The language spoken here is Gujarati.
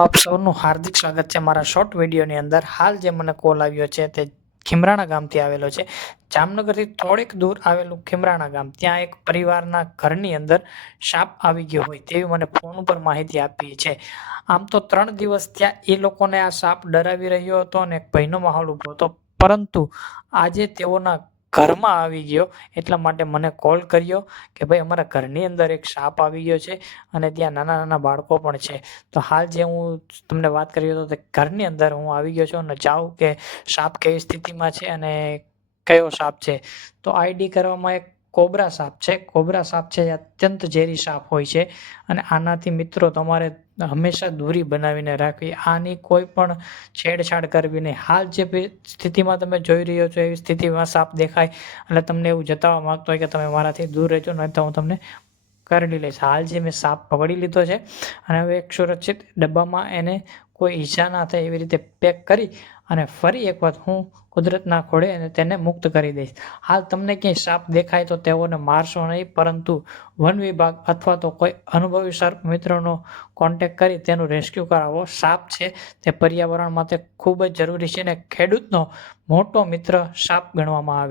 આપ સૌનું હાર્દિક સ્વાગત છે મારા શોર્ટ વિડીયોની અંદર. હાલ જે મને કોલ આવ્યો છે તે ખીમરાણા ગામથી આવેલો છે. જામનગરથી થોડેક દૂર આવેલું ખીમરાણા ગામ, ત્યાં એક પરિવારના ઘરની અંદર સાપ આવી ગયો હોય તેવી મને ફોન ઉપર માહિતી આપી છે. આમ તો 3 દિવસ ત્યાં એ લોકોને આ સાપ ડરાવી રહ્યો હતો અને એક ભયનો માહોલ ઊભો હતો, પરંતુ આજે તેઓના ઘરમાં આવી ગયો એટલા માટે મને કોલ કર્યો કે ભાઈ અમારા ઘરની અંદર એક સાપ આવી ગયો છે અને ત્યાં નાના નાના બાળકો પણ છે. તો હાલ જે હું તમને વાત કરી તો તે ઘરની અંદર હું આવી ગયો છું અને જાઉં કે સાપ કેવી સ્થિતિમાં છે અને કયો સાપ છે. તો આઈડી કરવામાં એક કોબરા સાપ છે. કોબરા સાપ છે એ અત્યંત ઝેરી સાપ હોય છે અને આનાથી મિત્રો તમારે હંમેશા દૂરી બનાવીને રાખવી. આની કોઈ પણ છેડછાડ કરવી નહીં. હાલ જે સ્થિતિમાં તમે જોઈ રહ્યો છો એવી સ્થિતિમાં સાપ દેખાય એટલે તમને એવું જતાવવા માંગતો હોય કે તમે મારાથી દૂર રહેજો, નહીં તો હું તમને કરડી લઈશ. હાલ જે મેં સાપ પકડી લીધો છે અને હવે એક સુરક્ષિત ડબ્બામાં એને કોઈ ઈજા ના થાય એવી રીતે પેક કરી અને ફરી એક વખત હું કુદરતના ખોળે અને તેને મુક્ત કરી દઈશ. હાલ તમને ક્યાંય સાપ દેખાય તો તેઓને મારશો નહીં, પરંતુ વન વિભાગ અથવા તો કોઈ અનુભવી સર્પ મિત્રનો કોન્ટેક્ટ કરી તેનું રેસ્ક્યુ કરાવો. સાપ છે તે પર્યાવરણ માટે ખૂબ જ જરૂરી છે અને ખેડૂતનો મોટો મિત્ર સાપ ગણવામાં આવે.